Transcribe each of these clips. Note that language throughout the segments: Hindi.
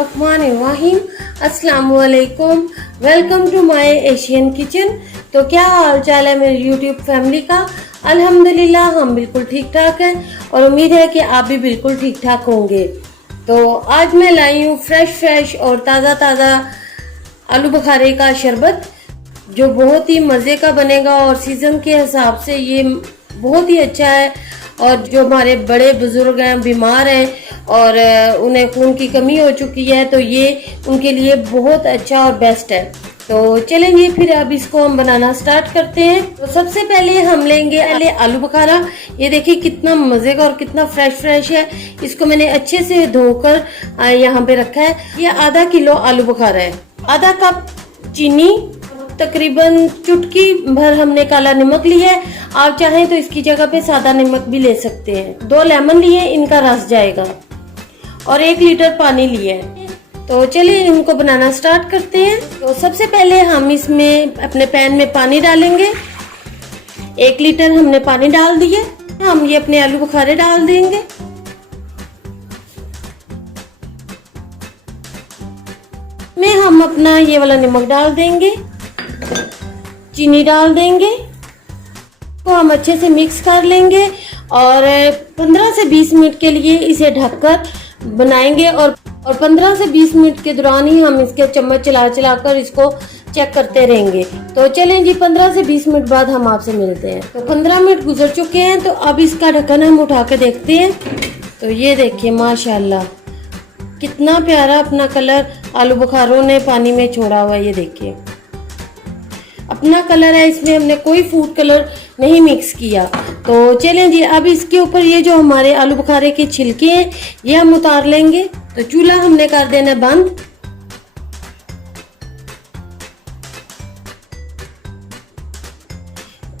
बिस्मिल्लाहिर्रहमानिर्रहीम। अस्सलाम वालेकुम। Welcome to my Asian kitchen. तो क्या हाल चाल है मेरी यूट्यूब फैमिली का? अल्हम्दुलिल्लाह हम बिल्कुल ठीक ठाक हैं और उम्मीद है कि आप भी बिल्कुल ठीक ठाक होंगे। तो आज मैं लाई हूँ फ्रेश और ताज़ा आलू बुखारे का शरबत, जो बहुत ही मज़े का बनेगा और सीज़न के हिसाब से ये बहुत ही अच्छा है। और जो हमारे बड़े बुजुर्ग हैं, बीमार हैं और उन्हें खून की कमी हो चुकी है, तो ये उनके लिए बहुत अच्छा और बेस्ट है। तो चलेंगे फिर अब इसको हम बनाना स्टार्ट करते हैं। तो सबसे पहले हम लेंगे आलू बुखारा। ये देखिए कितना मज़े का और कितना फ्रेश है। इसको मैंने अच्छे से धोकर यहाँ पे रखा है। ये आधा किलो आलू बुखारा है। आधा कप चीनी, तकरीबन चुटकी भर हमने काला नमक लिया है। आप चाहें तो इसकी जगह पे सादा नमक भी ले सकते हैं। 2 लेमन लिए, इनका रस जाएगा, और 1 लीटर पानी लिया है। तो चलिए इनको बनाना स्टार्ट करते हैं। तो सबसे पहले हम इसमें अपने पैन में पानी डालेंगे। 1 लीटर हमने पानी डाल दिए। हम ये अपने आलू बुखारे डाल देंगे। में हम अपना ये वाला नमक डाल देंगे, चीनी डाल देंगे, तो हम अच्छे से मिक्स कर लेंगे और 15 से 20 मिनट के लिए इसे ढककर बनाएंगे। और 15 से 20 मिनट के दौरान ही हम इसके चम्मच चला कर इसको चेक करते रहेंगे। तो चलें जी, 15 से 20 मिनट बाद हम आपसे मिलते हैं। तो 15 मिनट गुजर चुके हैं। तो अब इसका ढक्कन हम उठा के देखते हैं। तो ये देखिए माशाल्लाह कितना प्यारा अपना कलर आलू बुखारों ने पानी में छोड़ा हुआ है। ये देखिए अपना कलर है, इसमें हमने कोई फूड कलर नहीं मिक्स किया। तो चलें जी, अब इसके ऊपर ये जो हमारे आलू बुखारे के छिलके हैं ये हम उतार लेंगे। तो चूल्हा हमने कर देना बंद।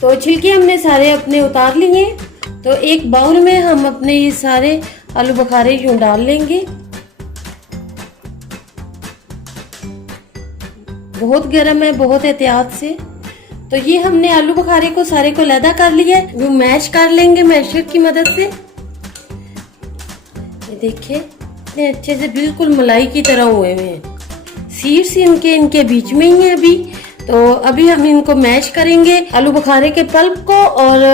तो छिलके हमने सारे अपने उतार लिए। तो एक बाउल में हम अपने ये सारे आलू बुखारे यूं डाल लेंगे। बहुत गर्म है, बहुत एहतियात से। तो ये हमने आलू बुखारे को सारे को अलहदा कर लिया है। वो मैश कर लेंगे मैशर की मदद से। ये देखिए इतने अच्छे से बिल्कुल मलाई की तरह हुए हुए हैं। सीड्स इनके बीच में ही है अभी। तो अभी हम इनको मैश करेंगे, आलू बुखारे के पल्प को और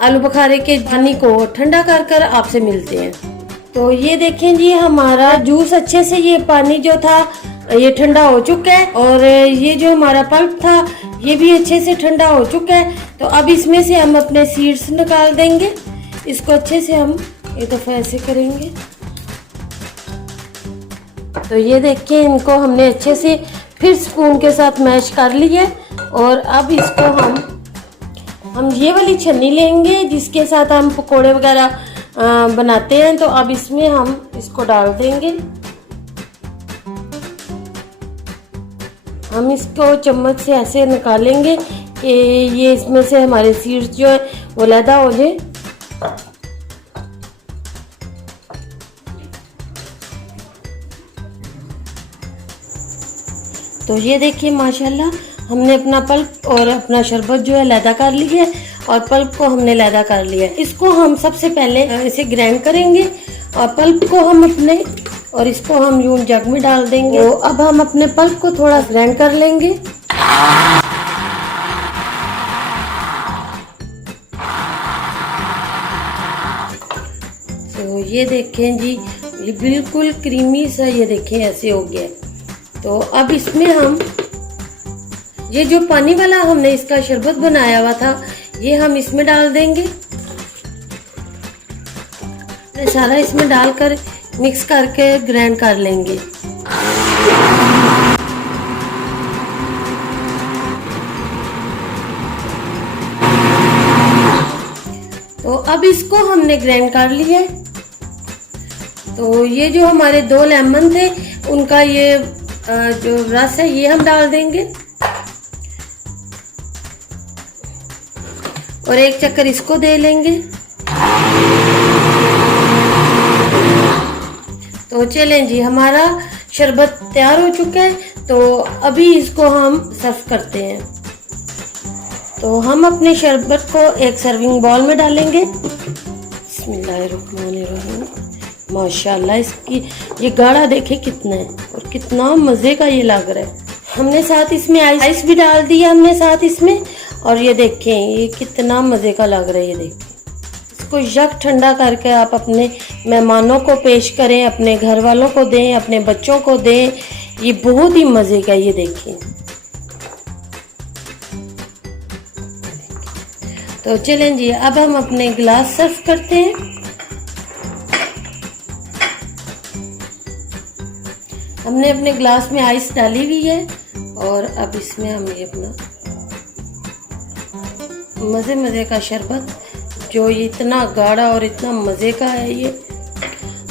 आलू बुखारे के पानी को ठंडा कर आपसे मिलते हैं। तो ये देखें जी, हमारा जूस अच्छे से, ये पानी जो था ये ठंडा हो चुका है और ये जो हमारा पल्प था ये भी अच्छे से ठंडा हो चुका है। तो अब इसमें से हम अपने सीड्स निकाल देंगे। इसको अच्छे से हम एक दफ़ा ऐसे करेंगे। तो ये देखिए इनको हमने अच्छे से फिर स्पून के साथ मैश कर लिया। और अब इसको हम ये वाली छन्नी लेंगे जिसके साथ हम पकोड़े वगैरह बनाते हैं। तो अब इसमें हम इसको डाल देंगे। हम इसको चम्मच से ऐसे निकालेंगे कि ये इसमें से हमारे सीड्स जो है वो अलहदा हो जाए। तो ये देखिए माशाल्लाह हमने अपना पल्प और अपना शरबत जो है अलहदा कर लिया है और पल्प को हमने अलहदा कर लिया है। इसको हम सबसे पहले इसे ग्राइंड करेंगे और पल्प को हम अपने और इसको हम यूं जग में डाल देंगे। तो अब हम अपने पल्प को थोड़ा ग्राइंड कर लेंगे। तो ये देखें जी, ये बिल्कुल क्रीमी सा, ये देखें ऐसे हो गया। तो अब इसमें हम ये जो पानी वाला हमने इसका शरबत बनाया हुआ था ये हम इसमें डाल देंगे। सारा इसमें डालकर मिक्स करके ग्राइंड कर लेंगे। तो अब इसको हमने ग्राइंड कर लिया है। तो ये जो हमारे 2 लेमन थे उनका ये जो रस है ये हम डाल देंगे और 1 चक्कर इसको दे लेंगे। तो चलें जी, हमारा शरबत तैयार हो चुका है। तो अभी इसको हम सर्व करते हैं। तो हम अपने शरबत को एक सर्विंग बाउल में डालेंगे। बिस्मिल्लाहिर्रहमानिर्रहीम। माशाल्लाह इसकी ये गाढ़ा देखे कितना है और कितना मज़े का ये लग रहा है। हमने साथ इसमें आइस भी डाल दिया हमने साथ इसमें, और ये देखें ये कितना मज़े का लग रहा है। ये देखें, इसको यक ठंडा करके आप अपने मेहमानों को पेश करें, अपने घर वालों को दें, अपने बच्चों को दें। ये बहुत ही मज़े का, ये देखिए। तो चलें जी, अब हम अपने गिलास सर्व करते हैं। हमने अपने गिलास में आइस डाली हुई है और अब इसमें हम ये अपना मज़े मज़े का शरबत, जो ये इतना गाढ़ा और इतना मज़े का है ये,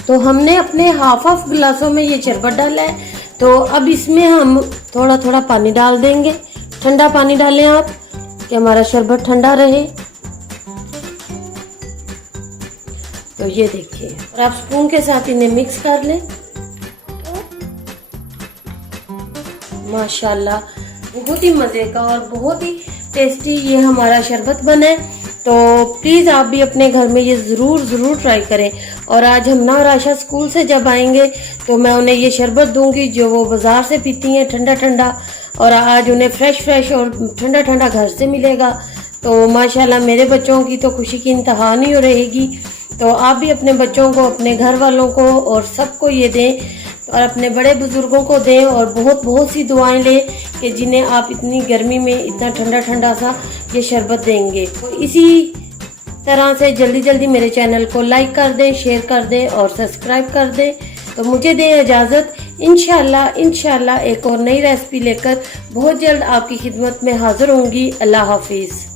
तो हमने अपने हाफ गिलासों में ये शरबत डाला है। तो अब इसमें हम थोड़ा थोड़ा पानी डाल देंगे। ठंडा पानी डालें आप कि हमारा शरबत ठंडा रहे। तो ये देखिए, और आप स्पून के साथ इन्हें मिक्स कर लें। माशाल्लाह बहुत ही मज़े का और बहुत ही टेस्टी ये हमारा शरबत बना है। तो प्लीज़ आप भी अपने घर में ये ज़रूर ट्राई करें। और आज हम ना राशा स्कूल से जब आएंगे तो मैं उन्हें ये शरबत दूंगी जो वो बाज़ार से पीती हैं ठंडा ठंडा, और आज उन्हें फ्रेश और ठंडा ठंडा घर से मिलेगा। तो माशाल्लाह मेरे बच्चों की तो खुशी की इंतहा नहीं हो रहेगी। तो आप भी अपने बच्चों को, अपने घर वालों को और सबको ये दें, और अपने बड़े बुजुर्गों को दें, और बहुत सी दुआएं लें कि जिन्हें आप इतनी गर्मी में इतना ठंडा ठंडा सा ये शरबत देंगे। तो इसी तरह से जल्दी मेरे चैनल को लाइक कर दें, शेयर कर दें और सब्सक्राइब कर दें। तो मुझे दें इजाज़त। इंशाल्लाह एक और नई रेसिपी लेकर बहुत जल्द आपकी खिदमत में हाजिर होंगी। अल्लाह हाफिज़।